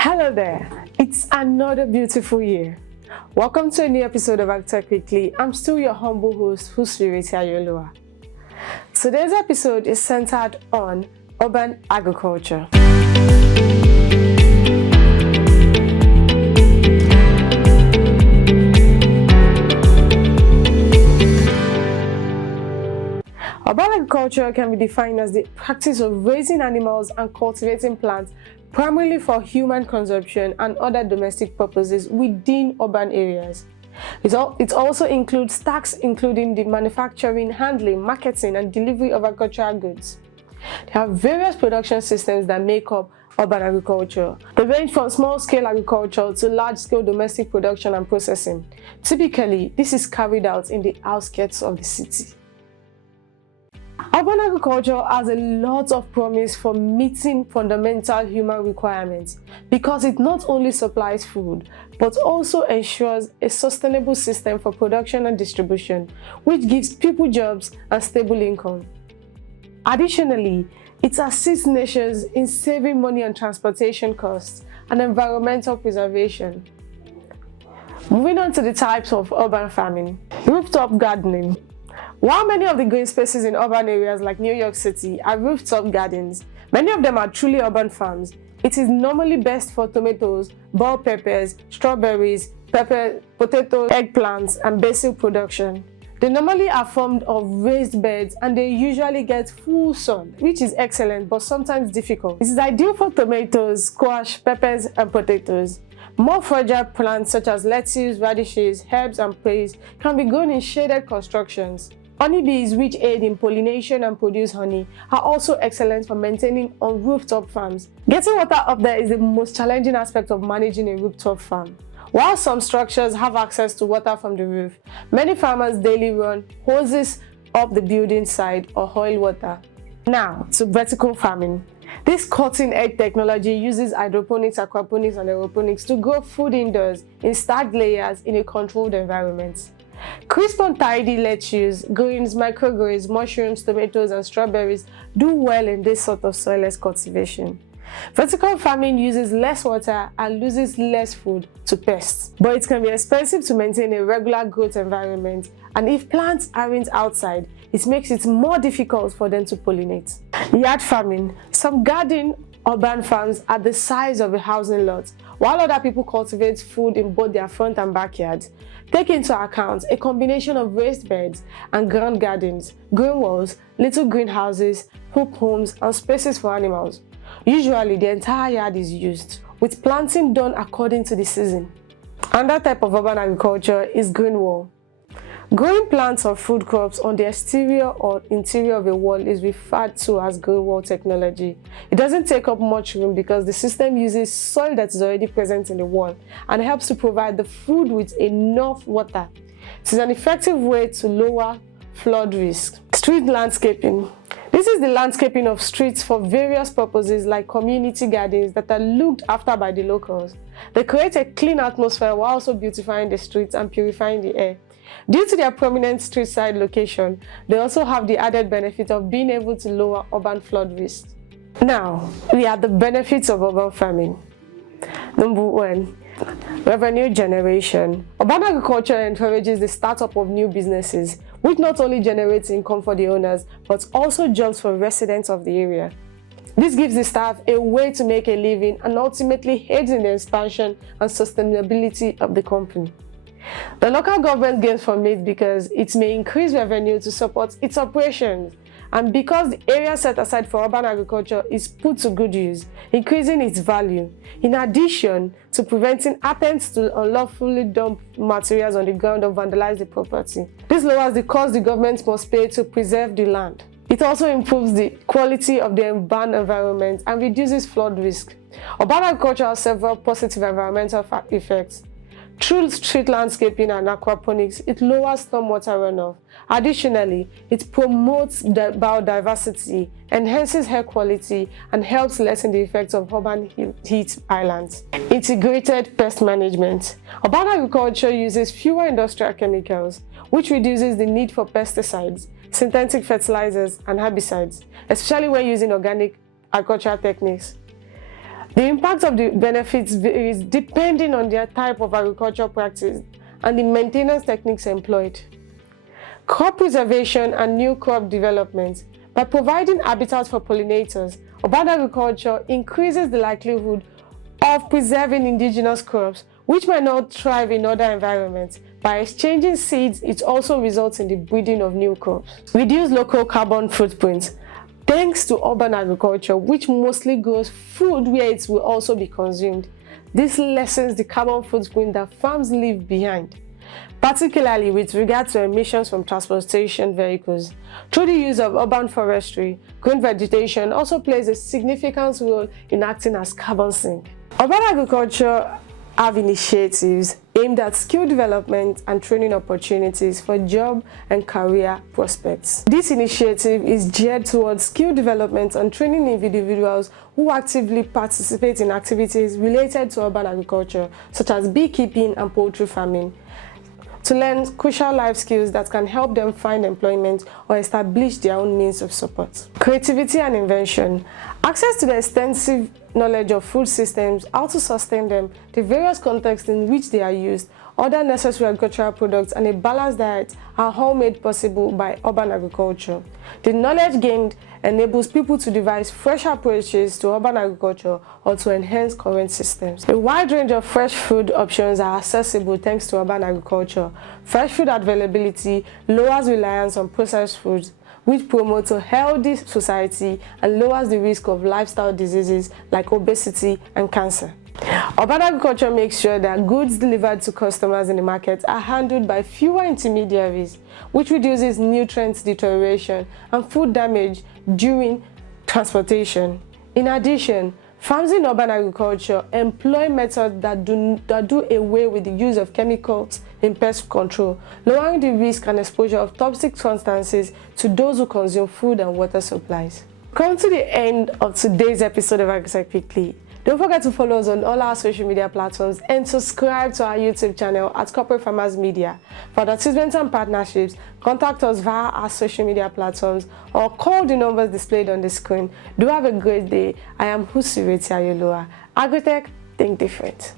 Hello there, it's another beautiful year. Welcome to a new episode of Agritech Weekly. I'm still your humble host, Husiriti Ayolua. Today's episode is centered on urban agriculture. Urban agriculture can be defined as the practice of raising animals and cultivating plants primarily for human consumption and other domestic purposes within urban areas. It also includes tasks including the manufacturing, handling, marketing, and delivery of agricultural goods. There are various production systems that make up urban agriculture. They range from small-scale agriculture to large-scale domestic production and processing. Typically, this is carried out in the outskirts of the city. Urban agriculture has a lot of promise for meeting fundamental human requirements because it not only supplies food but also ensures a sustainable system for production and distribution, which gives people jobs and stable income. Additionally, it assists nations in saving money on transportation costs and environmental preservation. Moving on to the types of urban farming. Rooftop gardening. While many of the green spaces in urban areas like New York City are rooftop gardens, many of them are truly urban farms. It is normally best for tomatoes, bell peppers, strawberries, potatoes, eggplants, and basil production. They normally are formed of raised beds and they usually get full sun, which is excellent but sometimes difficult. It is ideal for tomatoes, squash, peppers, and potatoes. More fragile plants such as lettuce, radishes, herbs, and peas can be grown in shaded constructions. Honeybees, which aid in pollination and produce honey, are also excellent for maintaining on rooftop farms. Getting water up there is the most challenging aspect of managing a rooftop farm. While some structures have access to water from the roof, many farmers daily run hoses up the building side or oil water. Now to vertical farming. This cutting-edge technology uses hydroponics, aquaponics, and aeroponics to grow food indoors in stacked layers in a controlled environment. Crisp and tidy lettuce, greens, microgreens, mushrooms, tomatoes, and strawberries do well in this sort of soilless cultivation. Vertical farming uses less water and loses less food to pests, but it can be expensive to maintain a regular growth environment, and if plants aren't outside, it makes it more difficult for them to pollinate. Yard farming. Some garden urban farms are the size of a housing lot, while other people cultivate food in both their front and backyards. Take into account a combination of raised beds and ground gardens, green walls, little greenhouses, hoop homes, and spaces for animals. Usually, the entire yard is used, with planting done according to the season. Another type of urban agriculture is green wall. Growing plants or food crops on the exterior or interior of a wall is referred to as green wall technology. It doesn't take up much room because the system uses soil that is already present in the wall and helps to provide the food with enough water. It is an effective way to lower flood risk. Street landscaping. This is the landscaping of streets for various purposes like community gardens that are looked after by the locals. They create a clean atmosphere while also beautifying the streets and purifying the air. Due to their prominent street side location, they also have the added benefit of being able to lower urban flood risk. Now, we have the benefits of urban farming. Number 1. Revenue generation. Urban agriculture encourages the startup of new businesses, which not only generates income for the owners, but also jobs for residents of the area. This gives the staff a way to make a living and ultimately aids in the expansion and sustainability of the company. The local government gains from it because it may increase revenue to support its operations, and because the area set aside for urban agriculture is put to good use, increasing its value, in addition to preventing attempts to unlawfully dump materials on the ground or vandalize the property. This lowers the cost the government must pay to preserve the land. It also improves the quality of the urban environment and reduces flood risk. Urban agriculture has several positive environmental effects. Through street landscaping and aquaponics, it lowers stormwater runoff. Additionally, it promotes biodiversity, enhances air quality, and helps lessen the effects of urban heat islands. Integrated pest management. Urban agriculture uses fewer industrial chemicals, which reduces the need for pesticides, synthetic fertilizers, and herbicides, especially when using organic agricultural techniques. The impact of the benefits varies depending on the type of agricultural practice and the maintenance techniques employed. Crop preservation and new crop development. By providing habitats for pollinators, urban agriculture increases the likelihood of preserving indigenous crops, which might not thrive in other environments. By exchanging seeds, it also results in the breeding of new crops. Reduce local carbon footprint. Thanks to urban agriculture, which mostly grows food where it will also be consumed, this lessens the carbon footprint that farms leave behind, particularly with regard to emissions from transportation vehicles. Through the use of urban forestry, green vegetation also plays a significant role in acting as carbon sink. Urban agriculture have initiatives aimed at skill development and training opportunities for job and career prospects. This initiative is geared towards skill development and training individuals who actively participate in activities related to urban agriculture, such as beekeeping and poultry farming, to learn crucial life skills that can help them find employment or establish their own means of support. Creativity and invention. Access to the extensive knowledge of food systems, how to sustain them, the various contexts in which they are used, other necessary agricultural products, and a balanced diet are all made possible by urban agriculture. The knowledge gained enables people to devise fresh approaches to urban agriculture or to enhance current systems. A wide range of fresh food options are accessible thanks to urban agriculture. Fresh food availability lowers reliance on processed foods, which promotes a healthy society and lowers the risk of lifestyle diseases like obesity and cancer. Urban agriculture makes sure that goods delivered to customers in the market are handled by fewer intermediaries, which reduces nutrient deterioration and food damage during transportation. In addition, farms in urban agriculture employ methods that do away with the use of chemicals in pest control, lowering the risk and exposure of toxic substances to those who consume food and water supplies. Come to the end of today's episode of Agritech Weekly. Don't forget to follow us on all our social media platforms and subscribe to our YouTube channel at Corporate Farmers Media. For advertisements and partnerships, contact us via our social media platforms or call the numbers displayed on the screen. Do have a great day. I am Husireti Ayoloa. Agritech, think different.